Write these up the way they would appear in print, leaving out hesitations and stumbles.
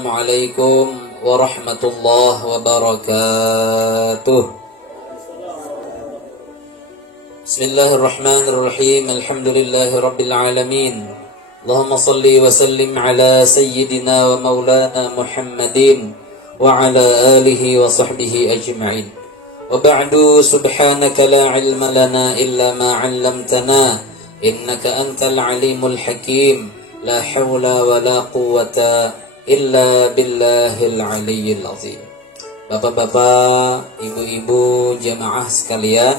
Assalamualaikum warahmatullahi wabarakatuh. Bismillahirrahmanirrahim. Alhamdulillahi rabbil alamin. Allahumma salli wa sallim ala sayyidina wa maulana Muhammadin wa ala alihi wa sahbihi ajma'in. Wa ba'du, subhanaka la ilma lana illa ma 'allamtana innaka antal alimul hakim. La hawla wa la quwwata illa billahil aliyyil azim. Bapak-bapak, ibu-ibu, jemaah sekalian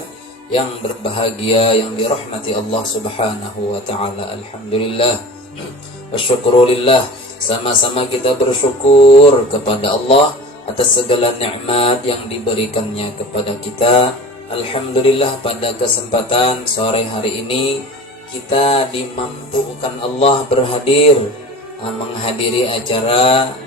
yang berbahagia, yang dirahmati Allah Subhanahu wa taala. Alhamdulillah wa syukrulillah. Sama-sama kita bersyukur kepada Allah atas segala nikmat yang diberikannya kepada kita. Alhamdulillah, pada kesempatan sore hari ini kita dimampukan Allah berhadir menghadiri acara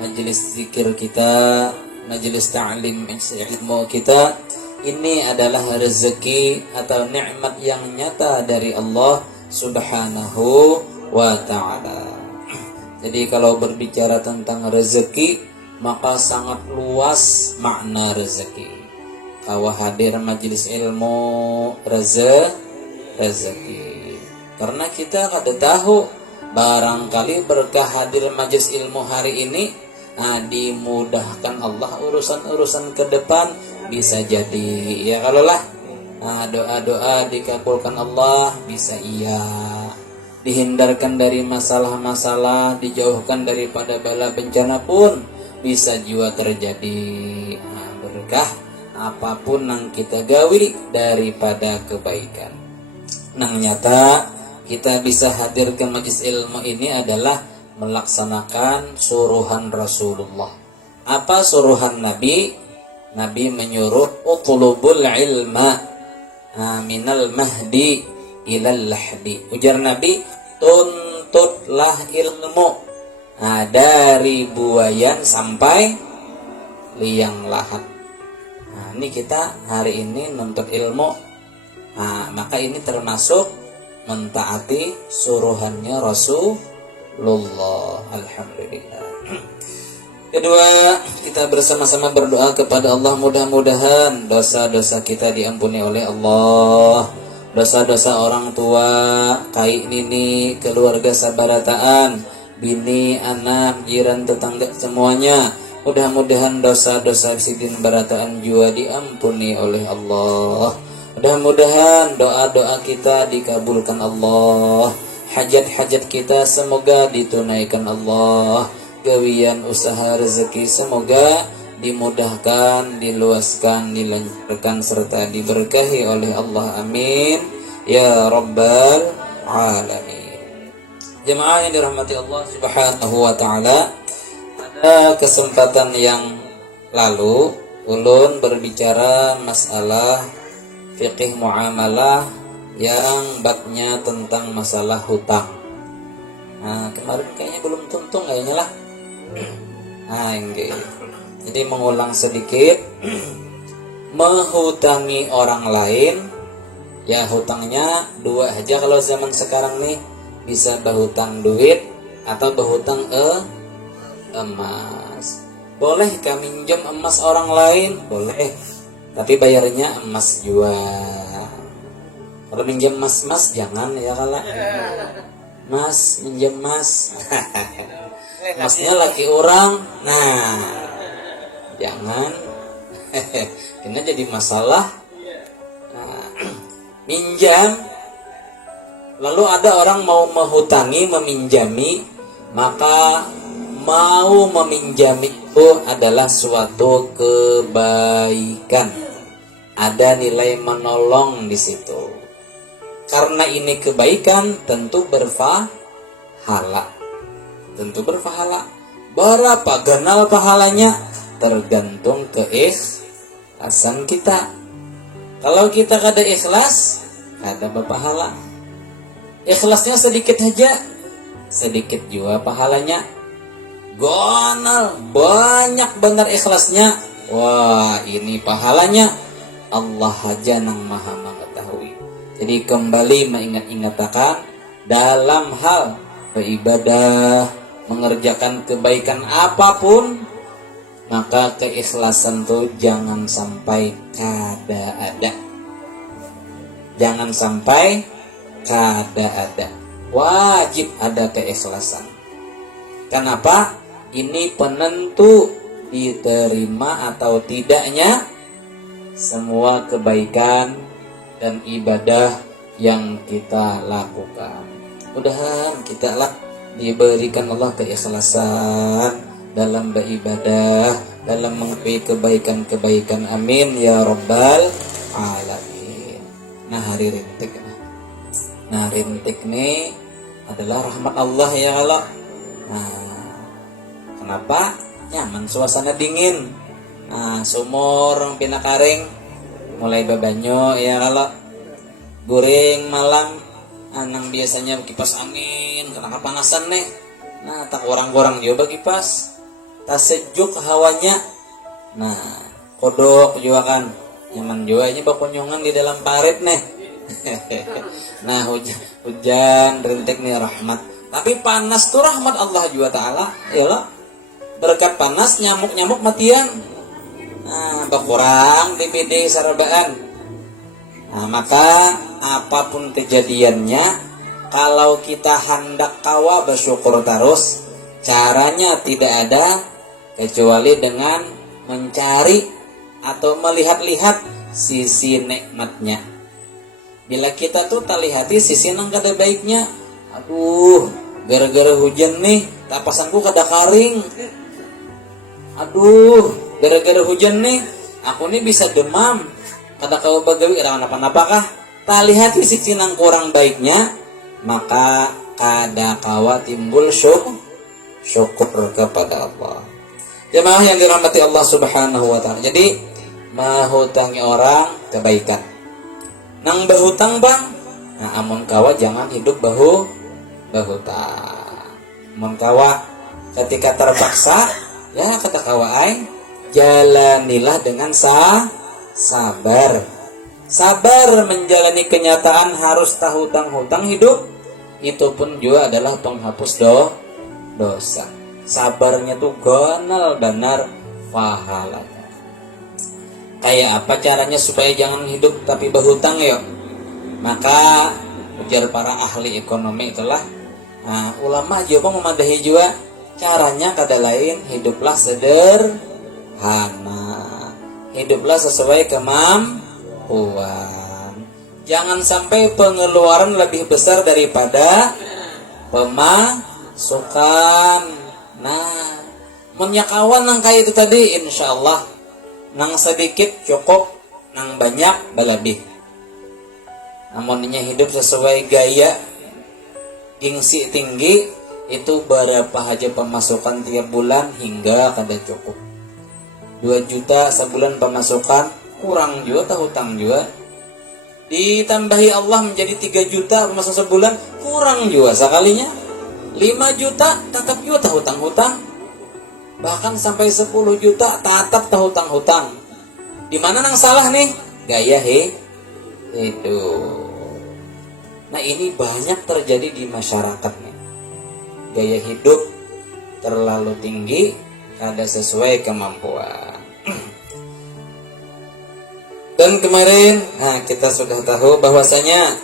majelis zikir kita, majelis ta'lim ilmu kita. Ini adalah rezeki atau nikmat yang nyata dari Allah Subhanahu wa ta'ala. Jadi kalau berbicara tentang rezeki, maka sangat luas makna rezeki. Kalau hadir majelis ilmu rezeki. Karena kita kada tahu, barangkali berkah hadir majelis ilmu hari ini, dimudahkan Allah urusan-urusan ke depan, bisa jadi ya kalau lah doa-doa dikabulkan Allah, bisa iya, dihindarkan dari masalah-masalah, dijauhkan daripada bala bencana pun bisa juga terjadi. Berkah apapun yang kita gawi daripada kebaikan. Nang nyata kita bisa hadir ke majelis ilmu ini adalah melaksanakan suruhan Rasulullah. Apa suruhan Nabi? Nabi menyuruh utlubul ilma minal mahdi ilal lahdi. Ujar Nabi, tuntutlah ilmu dari buayan sampai liang lahat. Ini kita hari ini nuntut ilmu. Maka ini termasuk mentaati suruhannya Rasulullah. Alhamdulillah. Kedua, kita bersama-sama berdoa kepada Allah, mudah-mudahan dosa-dosa kita diampuni oleh Allah. Dosa-dosa orang tua, kai nini, keluarga sabarataan, bini, anak, jiran, tetangga, semuanya. Mudah-mudahan dosa-dosa sidin barataan juga diampuni oleh Allah. Mudah-mudahan doa-doa kita dikabulkan Allah. Hajat-hajat kita semoga ditunaikan Allah. Gawian usaha rezeki semoga dimudahkan, diluaskan, dilancarkan serta diberkahi oleh Allah. Amin ya rabbal alamin. Jemaah yang dirahmati Allah Subhanahu wa taala, pada kesempatan yang lalu ulun berbicara masalah fiqih muamalah yang babnya tentang masalah hutang. Kemarin kayaknya belum tuntung kayaknya lah. Jadi mengulang sedikit, menghutangi orang lain, ya hutangnya dua aja kalau zaman sekarang nih, bisa berhutang duit atau berhutang emas. Boleh kami minjem emas orang lain, boleh, tapi bayarnya emas juga. Kalau minjem mas jangan ya kalah. Mas minjem mas, masnya laki orang, jangan. Ini jadi masalah. Minjam, lalu ada orang mau menghutangi, meminjami, maka mau meminjami itu adalah suatu kebaikan. Ada nilai menolong di situ. Karena ini kebaikan, tentu berpahala. Berapa ganal pahalanya? Tergantung keikhlasan kita. Kalau kita kada ikhlas, kada berpahala. Ikhlasnya sedikit aja, sedikit juga pahalanya. Ganal, banyak benar ikhlasnya. Wah, ini pahalanya. Allah aja yang maha mengetahui. Jadi kembali mengingat-ingatkan dalam hal beribadah, mengerjakan kebaikan apapun, maka keikhlasan tuh jangan sampai kada ada. Jangan sampai kada ada. Wajib ada keikhlasan. Kenapa? Ini penentu diterima atau tidaknya semua kebaikan dan ibadah yang kita lakukan. Mudah-mudahan kita diberikan Allah keikhlasan dalam beribadah, dalam mengikuti kebaikan-kebaikan. Amin ya rabbal alamin. Nah, hari rintik. Nah, rintik ini adalah rahmat Allah ya Allah. Nah, kenapa? Nyaman, suasana dingin. Nah, sumur pinakaring mulai babanyo ya kalau goreng malam anang biasanya kipas angin kena kepanasan nih. Nah, tak orang-orang juga kipas tak sejuk hawanya. Nah, kodok juga kan nyaman juga ini bakunyungan di dalam parit nih. Nah, hujan rintik nih rahmat. Tapi panas tuh rahmat Allah juga Ta'ala. Yalah, berkat panas nyamuk-nyamuk matian. Nah, berkurang DPD sarabaan. Nah, maka apapun kejadiannya, kalau kita hendak kawa bersyukur terus, caranya tidak ada kecuali dengan mencari atau melihat-lihat sisi nikmatnya. Bila kita tuh tak lihati sisi nang kada baiknya, aduh, gara-gara hujan nih, tapasanku kada karing. Aduh, gara-gara hujan nih, aku nih bisa demam. Kada kau bagawi apa-apakah? Tak lihat sisi nang kurang baiknya, maka kada kawa timbul syukur kepada Allah. Jemaah yang dirahmati Allah Subhanahu wa taala. Jadi, menghutangi orang kebaikan. Nang bahutang bang, nah amun kawa jangan hidup bahutang. Amun kawa ketika terpaksa, ya kata kawa ai, jalanilah dengan sabar. Sabar menjalani kenyataan harus hutang-hutang hidup. Itu pun juga adalah penghapus dosa. Sabarnya tuh ganal benar pahalanya. Kayak apa caranya supaya jangan hidup tapi berhutang ya? Maka ujar para ahli ekonomi itulah, nah, ulama juga memadahi juga caranya kada lain, hiduplah sederhana, hiduplah sesuai kemampuan. Jangan sampai pengeluaran lebih besar daripada pemasukan. Nah, menyakawan nang kayak itu tadi, insya Allah nang sedikit cukup, nang banyak berlebih. Namunnya hidup sesuai gaya gengsi tinggi, itu berapa aja pemasukan tiap bulan hingga kada cukup. 2 juta sebulan pemasukan, kurang juga, hutang juga. Ditambahi Allah menjadi 3 juta pemasukan sebulan, kurang juga sekalinya. 5 juta tetap juga hutang-hutang. Bahkan sampai 10 juta tatap hutang-hutang. Di mana nang salah nih? Gaya itu. Nah, ini banyak terjadi di masyarakat nih. Gaya hidup terlalu tinggi, kada sesuai kemampuan. Dan kemarin, nah, kita sudah tahu bahwasanya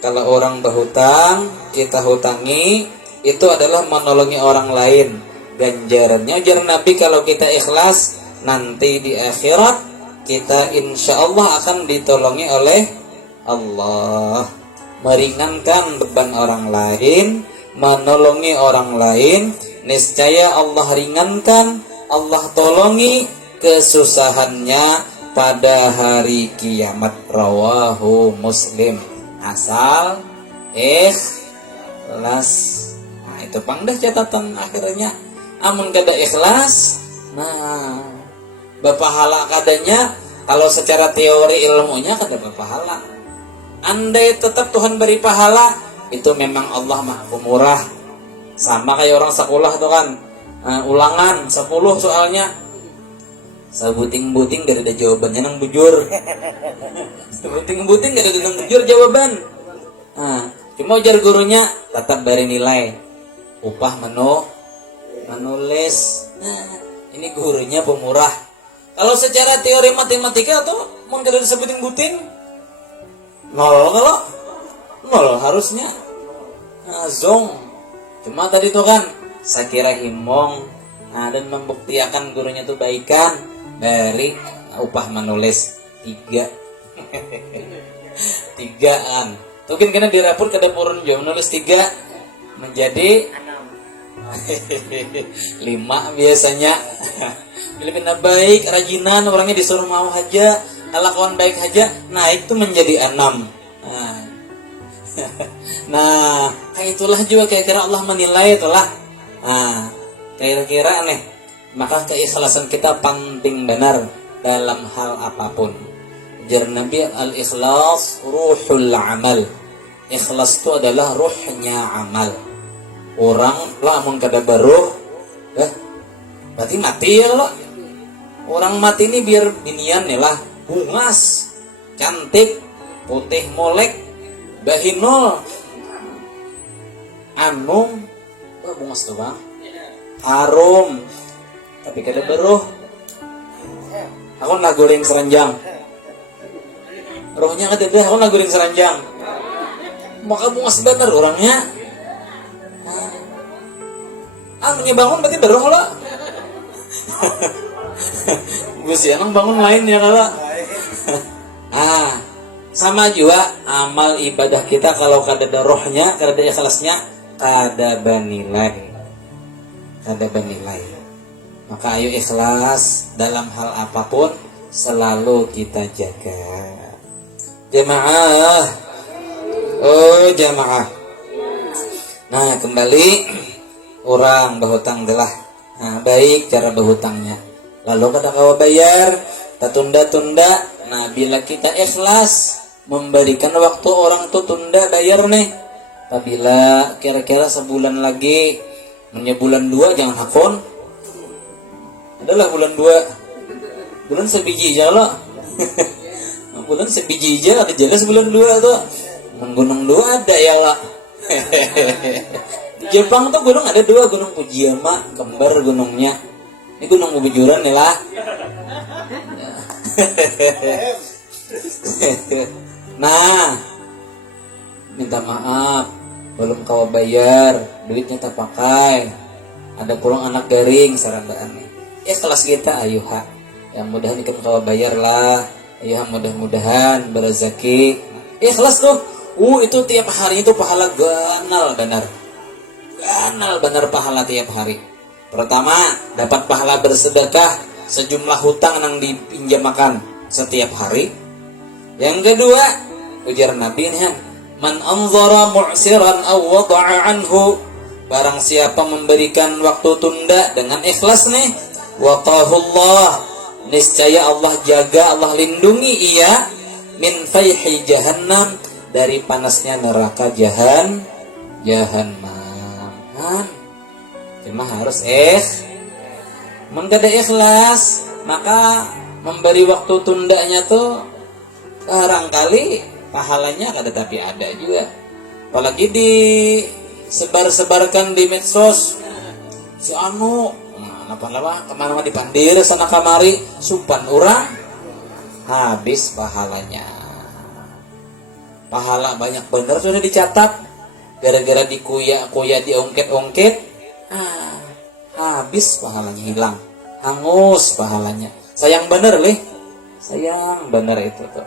kalau orang berhutang, kita hutangi, itu adalah menolongi orang lain. Ganjarannya ujar Nabi, kalau kita ikhlas, nanti di akhirat kita insya Allah akan ditolongi oleh Allah. Meringankan beban orang lain, menolongi orang lain, niscaya Allah ringankan, Allah tolongi kesusahannya pada hari kiamat. Rawahu Muslim. Asal ikhlas. Nah, itu pangdah catatan akhirnya. Amun kada ikhlas, nah berpahala kadanya. Kalau secara teori ilmunya kada berpahala. Andai tetap Tuhan beri pahala, itu memang Allah Maha Pemurah. Sama kayak orang sekolah tuh kan, ulangan 10 soalnya, sebuting-buting dari ada jawabannya nang bujur. Sebuting-buting dari ada nang bujur jawaban. Nah, cuma ujar gurunya tetap beri nilai. upah menulis. Nah, ini gurunya pemurah. Kalau secara teori matematika tuh mau kalau disebutin butin nol, kalau nol harusnya. Nah, zong. Cuma tadi tuh kan saya kira himong, dan membuktikan gurunya tuh baikan dari upah menulis 3. 3an. Tuh kan kena dirapur ke dapurun jo menulis 3 menjadi 5 biasanya. Bila kena baik, rajinan, orangnya disuruh mau aja, kelakuan baik aja, naik tuh menjadi 6. Nah, kayak itulah juga kira-kira Allah menilai itulah. Nah, kira-kira nih, maka keikhlasan kita penting benar dalam hal apapun. Jar Nabi, al-ikhlas ruhul amal. Ikhlas itu adalah ruhnya amal. Orang lamun kada baruh, berarti mati ya lo. Orang mati ini biar binian nih lah, bungas, cantik, putih molek, bahinol, anum, bungas tuh bang, harum, tapi kada baruh. Aku nak goreng seranjang, rohnya kada deh, aku nak goreng seranjang, maka bungas bener orangnya. Bangun berarti baruh lo. Gue siang bangun lain ya kalau. Sama juga amal ibadah kita kalau kada ada rohnya, kada ada ikhlasnya, kada bernilai. Maka ayo ikhlas dalam hal apapun selalu kita jaga. Jamaah. Oh jamaah. Nah kembali orang berhutang adalah baik cara berhutangnya. Lalu kada kawa bayar, tertunda-tunda. Nah bila kita ikhlas memberikan waktu orang tuh tunda bayar nih. Apabila kira-kira sebulan lagi, bulan 2 jangan hakon. Adalah bulan 2, bulan sebiji aja lo. Bulan sebiji aja ada jelas bulan 2 tuh. Gunung 2 ada ya lah. Di Jepang tuh gunung ada 2, gunung Fujiyama, kembar gunungnya. Ini gunung Bujuran nih lah. Nah, minta maaf, belum kau bayar, duitnya tak pakai. Ada pulang anak garing, sarandaan nih. Kelas kita, ayuha. Yang mudahan ikan kau bayar lah. Ayuha mudah-mudahan berezeki. Kelas tuh. Itu tiap hari itu pahala ganal benar pahala tiap hari. Pertama, dapat pahala bersedekah sejumlah hutang yang dipinjamakan setiap hari. Yang kedua, ujar Nabi nih, man anzara mu'siran aw wada'a anhu, barang siapa memberikan waktu tunda dengan ikhlas nih, waqahullah, niscaya Allah jaga, Allah lindungi ia min fayhi jahannam, dari panasnya neraka jahannam. Cuma harus mengada ikhlas, maka memberi waktu tundanya tuh barangkali pahalanya kada tapi ada juga. Apalagi disebar-sebarkan di medsos si anu apa kemana-mana dipandir sana kamari supan orang, habis pahalanya. Pahala banyak bener sudah dicatat, gara-gara dikuya diongket-ongket, habis pahalanya, hilang, hangus pahalanya. Sayang bener sayang bener itu tuh.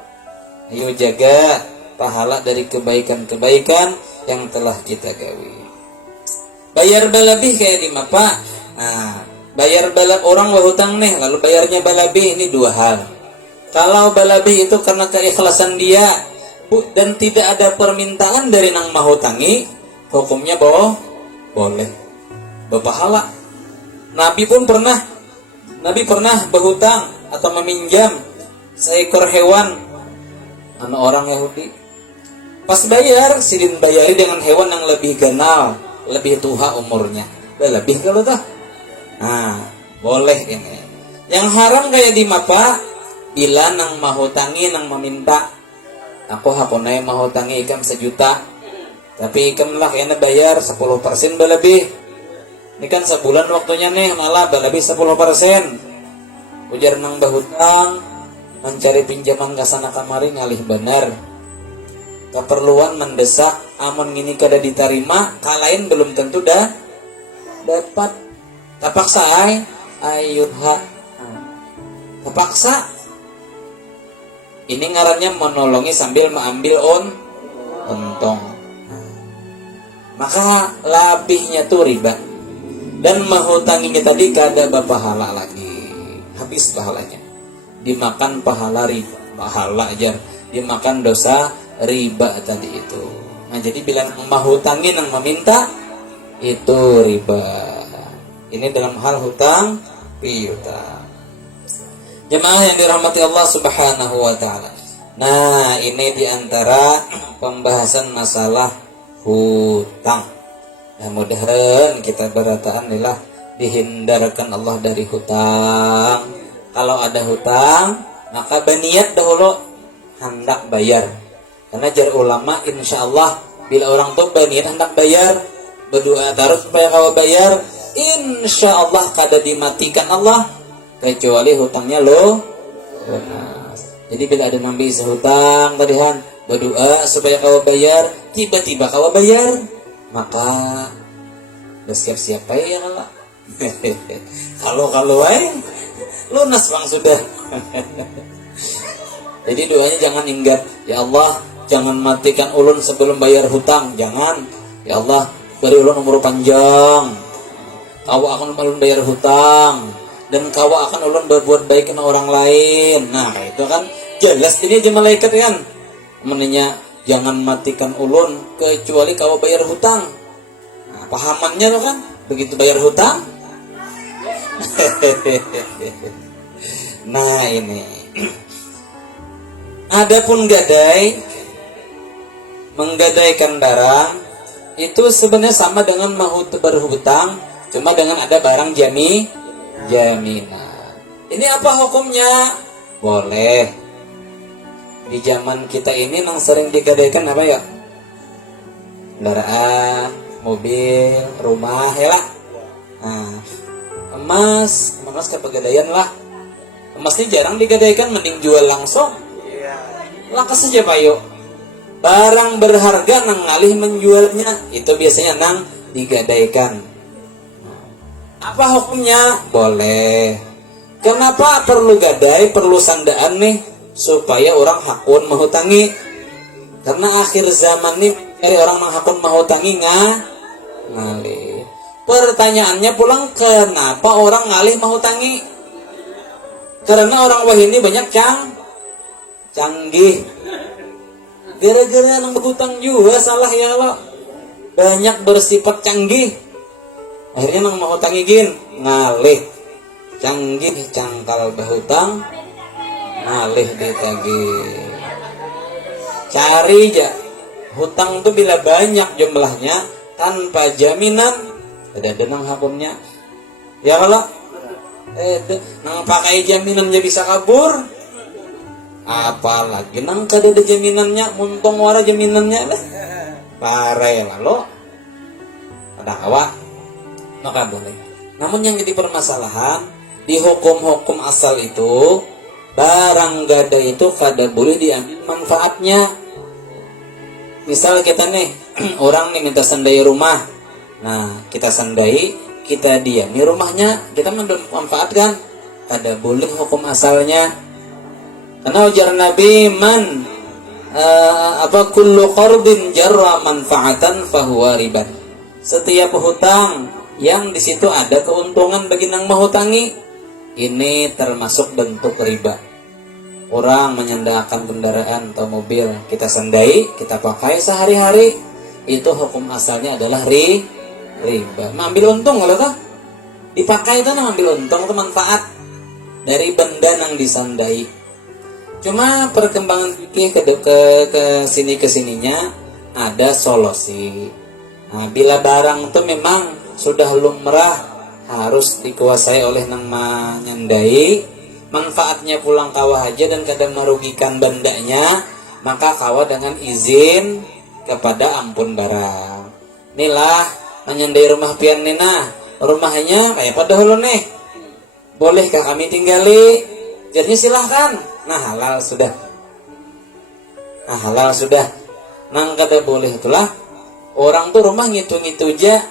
Ayo jaga pahala dari kebaikan-kebaikan yang telah kita gawi. Bayar balabih kayak di mapa. Nah, bayar balab orang berhutang nih, lalu bayarnya balabih, ini 2 hal. Kalau balabih itu karena keikhlasan dia dan tidak ada permintaan dari nang mahutangi, hukumnya boleh berpahala. Nabi pernah berhutang atau meminjam seekor hewan orang Yahudi. Pas bayar, sidin bayari dengan hewan yang lebih ganal, lebih tua umurnya. Lebih kalau dah. Nah, boleh ini. Yang haram kayak di mapa, bila nang mahutangi nang meminta, aku hakonai mahutangi ikam 1 juta, tapi ikam lah kayaknya bayar 10% lebih. Ini kan sebulan waktunya nih, malah lebih 10%. Ujar nang bahutang, mencari pinjaman ke sana kamari ngalih bener. Keperluan mendesak, amun gini kada diterima, kalain belum tentu dah dapat. Terpaksa ayuha. Terpaksa. Ini ngarannya menolongi sambil mengambil untung. Maka labihnya tuh riba. Dan menghutanginya tadi kada berpahala lagi. Habis pahalanya. Dimakan pahala riba. Pahala aja. Dimakan dosa riba tadi itu. Nah jadi bila menghutangi yang meminta, itu riba. Ini dalam hal hutang piutang. Jemaah yang dirahmati Allah Subhanahu wa taala. Nah, ini diantara pembahasan masalah hutang. Nah, mudah-mudahan kita berataan adalah dihindarkan Allah dari hutang. Kalau ada hutang, maka berniat dahulu hendak bayar. Karena jar ulama insyaallah bila orang tuh berniat hendak bayar, berdoa terus supaya kau bayar, insyaallah kada dimatikan Allah kecuali hutangnya lo lunas. Jadi bila ada nambi sehutang tadihan berdoa supaya kau bayar, tiba-tiba kau bayar, maka bersiap-siap ya kalau lunas bang sudah. Jadi doanya jangan ingat, ya Allah jangan matikan ulun sebelum bayar hutang, jangan. Ya Allah beri ulun umur panjang, kau akan ulun bayar hutang, dan kau akan ulun berbuat baik dengan orang lain. Nah itu kan jelas ini aja malaikat kan menanya jangan matikan ulun kecuali kau bayar hutang. Nah, pahamannya lo kan begitu bayar hutang. Nah ini adapun gadai, menggadaikan barang itu sebenarnya sama dengan berhutang, cuma dengan ada barang jaminan. Ini apa hukumnya? Boleh. Di zaman kita ini yang sering digadaikan apa ya? Kendaraan, mobil, rumah, ya lah. Nah, emas ke pegadaian lah. Emas ini jarang digadaikan, mending jual langsung. Lakas saja Pak yuk. Barang berharga nang ngalih menjualnya itu biasanya nang digadaikan. Apa hukumnya? Boleh. Kenapa perlu gadai, perlu sandaan nih? Supaya orang hakun menghutangi. Karena akhir zaman nih dari orang menghakun menghutangi ngalih. Pertanyaannya pulang, kenapa orang ngalih menghutangi? Karena orang wahini banyak canggih. Gara-gara yang berhutang juga salah ya Allah. Banyak bersifat canggih. Akhirnya nang mau tangigin ngalih. Canggih cangkal berhutang ngalih ditagih. Cari aja. Hutang tuh bila banyak jumlahnya tanpa jaminan ada denang hakumnya. Ya Allah. Nang pakai jaminan dia bisa kabur. Apalagi nang kada ada jaminannya, muntong wara jaminannya lah. Pare lalu ada awak maka boleh. Namun yang jadi permasalahan di hukum-hukum asal itu barang gada itu kada boleh diambil manfaatnya. Misal kita nih orang nih minta sandai rumah, nah kita sandai, kita diami rumahnya, kita memanfaatkan, kada boleh hukum asalnya. Karena ujar Nabi kullu qardin jarra manfaatan fahuwa riban. Setiap hutang yang di situ ada keuntungan bagi nang menghutangi, ini termasuk bentuk riba. Orang menyandarkan kendaraan atau mobil, kita sandai, kita pakai sehari-hari, itu hukum asalnya adalah riba. Mengambil untung kalau kah? Dipakai itu mengambil untung atau manfaat dari benda yang disandai. Cuma perkembangan fikih ke sini kesininya ada solusi. Nah, bila barang itu memang sudah lumrah harus dikuasai oleh nang menyandai, manfaatnya pulang kawah aja dan kadang merugikan bendanya, maka kawah dengan izin kepada ampun barang. Inilah menyandai rumah pian nina, rumahnya kayak pada dahulu nih, bolehkah kami tinggali? Jadinya silahkan. Nah halal sudah. Nang kada boleh itulah orang tuh rumah ngitu-ngitu aja.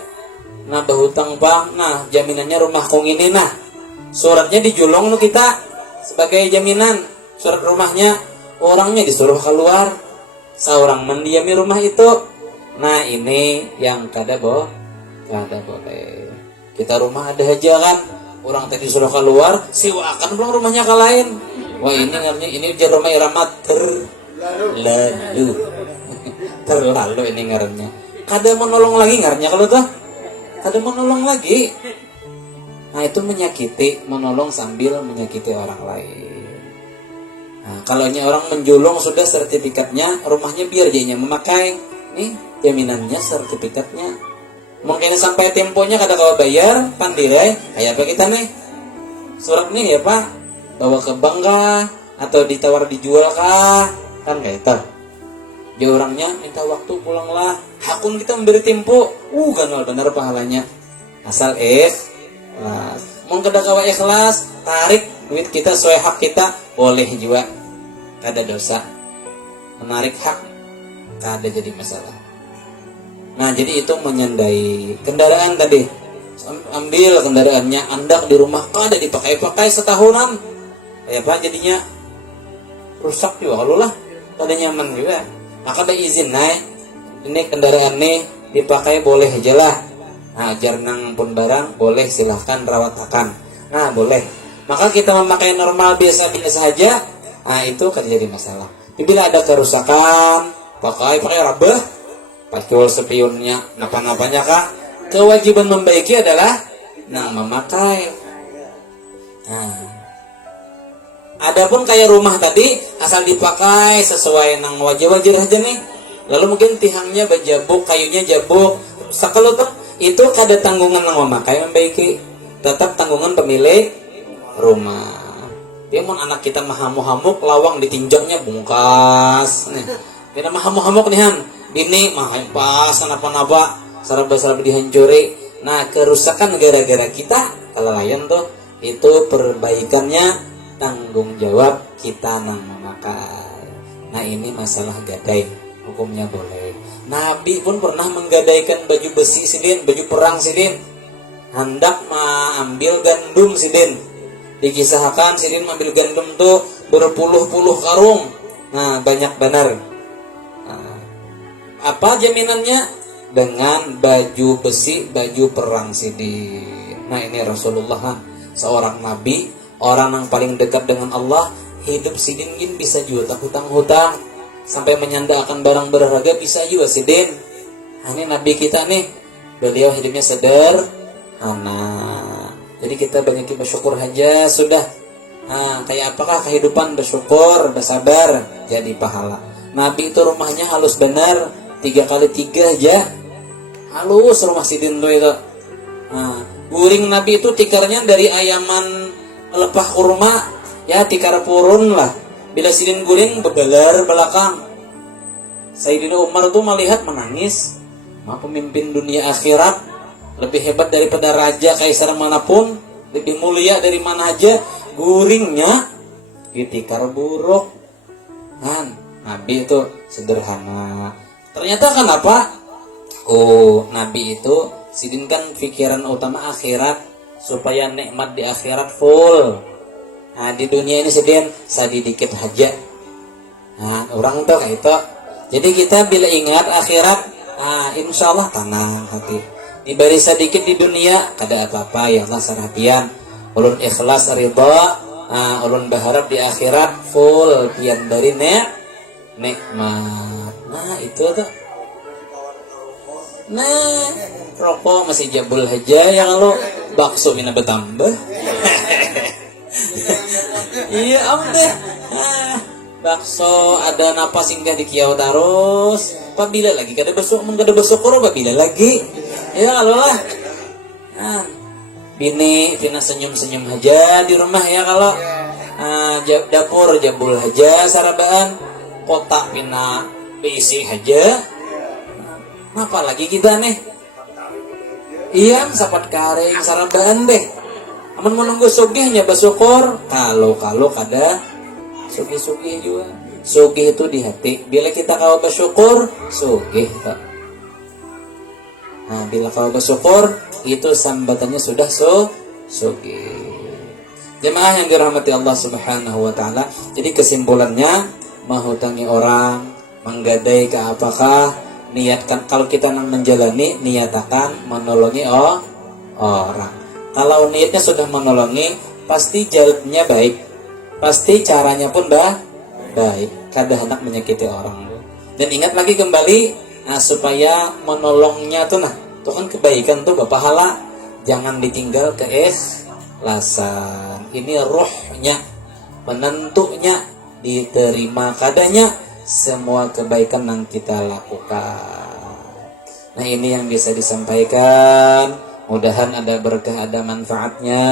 Nah berhutang bang, nah jaminannya rumah kong ini, nah suratnya dijulung lu kita sebagai jaminan surat rumahnya, orangnya disuruh keluar, seorang mendiami rumah itu. Nah ini yang kada boleh. Kita rumah ada aja kan, orang tadi disuruh keluar, siwakan belum rumahnya ke lain. Wah ini namanya ini jadi rumah iramat terlalu ini ngarannya. Kada menolong lagi ngarannya kalau tuh. Kada menolong lagi. Nah itu menyakiti, menolong sambil menyakiti orang lain. Nah kalau orang menjulung sudah sertifikatnya, rumahnya biar jadinya memakai. Nih jaminannya sertifikatnya. Mungkin sampai temponya kada kau bayar, pandai kayak apa kita nih? Surat nih ya Pak, bawa ke bank kah? Atau ditawar dijual kah? Kan kayak itu. Dia orangnya minta waktu pulanglah, hakun kita memberi tempo, ganal benar pahalanya. Asal mau kada kawa ikhlas, tarik duit kita sesuai hak kita, boleh juga, kada dosa. Menarik hak, kada jadi masalah. Nah jadi itu menyandai kendaraan tadi, ambil kendaraannya, andak di rumah kada dipakai-pakai setahunan, kayak apa jadinya rusak juga kalau lah, kada nyaman juga. Maka ada izin, ini kendaraan nih dipakai boleh aja lah. Nah, jarnang pun barang boleh, silahkan rawatakan. Nah, boleh. Maka kita memakai normal biasa-biasa saja. Nah, itu kan jadi masalah. Bila ada kerusakan, pakai rabah, pakai spionnya, napa-napanya kah? Kewajiban membaiki adalah memakai. Nah, adapun kayak rumah tadi asal dipakai sesuai nang wajib-wajib aja nih. Lalu mungkin tihangnya bajabuk, kayunya jabuk. Sakalo tuh itu kada tanggungan nang memakai membaiki, tetap tanggungan pemilik rumah. Dia mau anak kita mahamuk-hamuk, lawang ditinjangnya bungkas. Nih, kita mahamuk-hamuk nih han. Bini pas napa-napa, saraba-saraba dihancuri. Nah, kerusakan gara-gara kita kelalaian tuh, itu perbaikannya tanggung jawab kita nang memakai. Nah ini masalah gadai, hukumnya boleh. Nabi pun pernah menggadaikan baju besi sidin, baju perang sidin, hendak mengambil gandum sidin. Dikisahkan sidin mengambil gandum tuh berpuluh-puluh karung. Nah banyak benar. Nah, apa jaminannya? Dengan baju besi, baju perang sidin. Nah ini Rasulullah, seorang nabi, orang yang paling dekat dengan Allah, hidup sidin bisa juga hutang-hutang sampai menyandarkan barang berharga bisa juga sidin. Nah, ini nabi kita nih, beliau hidupnya sederhana. Jadi kita banyak bersyukur aja sudah. Nah, kayak apakah kehidupan bersyukur, bersabar, jadi pahala. Nabi itu rumahnya halus benar, 3x3 aja halus rumah sidin tuh itu. Nah, guring Nabi itu tikarnya dari ayaman lepah kurma, ya tikar purun lah. Bila sidin guling begalar belakang. Sayyidina Umar tuh melihat menangis. Pemimpin dunia akhirat lebih hebat daripada raja kaisar manapun, lebih mulia dari mana aja, guringnya ditikar buruk. Kan Nabi itu sederhana. Ternyata kenapa? Nabi itu sidin kan pikiran utama akhirat, supaya nikmat di akhirat full. Nah di dunia ini sidin sedikit aja. Nah orang tuh kayak itu. Jadi kita bila ingat akhirat, insya Allah tenang hati. Diberi sedikit di dunia, kada apa-apa ya Allah sarapian. Ulun ikhlas ridha, ulun berharap di akhirat full pian dari nikmat. Nah itu tuh. Nah rokok masih jabul aja ya kalau bakso mina bertambah. Iya om deh. Bakso ada napas singgah di kiau terus. Apabila lagi kada bersyukur apabila lagi. Ya kalau lah. Nah, bini pina senyum-senyum aja di rumah ya kalau. Dapur jabul aja sarabaan. Kotak pina beisi aja. Apa lagi kita nih? Iyam sapat karing sarabaan deh. Aman menunggu sugihnya bersyukur. Kalau kada sugih juga. Sugih itu di hati. Bila kita kau bersyukur, sugih tak. Nah, bila kau bersyukur, itu sambatannya sudah sugih. Jemaah yang dirahmati Allah Subhanahu wa taala. Jadi kesimpulannya, menghutangi orang, menggadai ke apakah, niatkan kalau kita menjalani, niatakan menolongi orang. Kalau niatnya sudah menolongi, pasti jalannya baik. Pasti caranya pun baik. Kada hendak menyakiti orang. Dan ingat lagi kembali, supaya menolongnya tuh itu kan kebaikan tuh pahala. Jangan ditinggal keikhlasan. Ini ruhnya, penentunya diterima kadanya semua kebaikan yang kita lakukan. Nah, ini yang bisa disampaikan. Mudahan ada berkah, ada manfaatnya.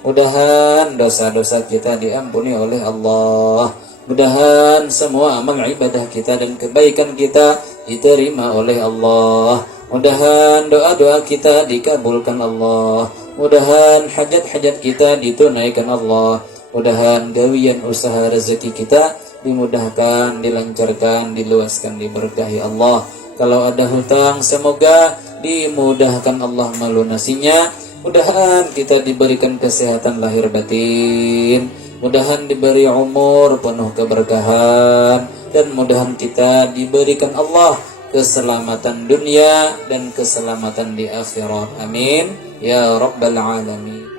Mudahan dosa-dosa kita diampuni oleh Allah. Mudahan semua amal ibadah kita dan kebaikan kita diterima oleh Allah. Mudahan doa-doa kita dikabulkan Allah. Mudahan hajat-hajat kita ditunaikan Allah. Mudahan gawian usaha rezeki kita dimudahkan, dilancarkan, diluaskan, diberkahi Allah. Kalau ada hutang, semoga dimudahkan Allah melunasinya. Mudahan kita diberikan kesehatan lahir batin. Mudahan diberi umur penuh keberkahan. Dan mudahan kita diberikan Allah keselamatan dunia dan keselamatan di akhirat. Amin. Ya Rabbal Alamin.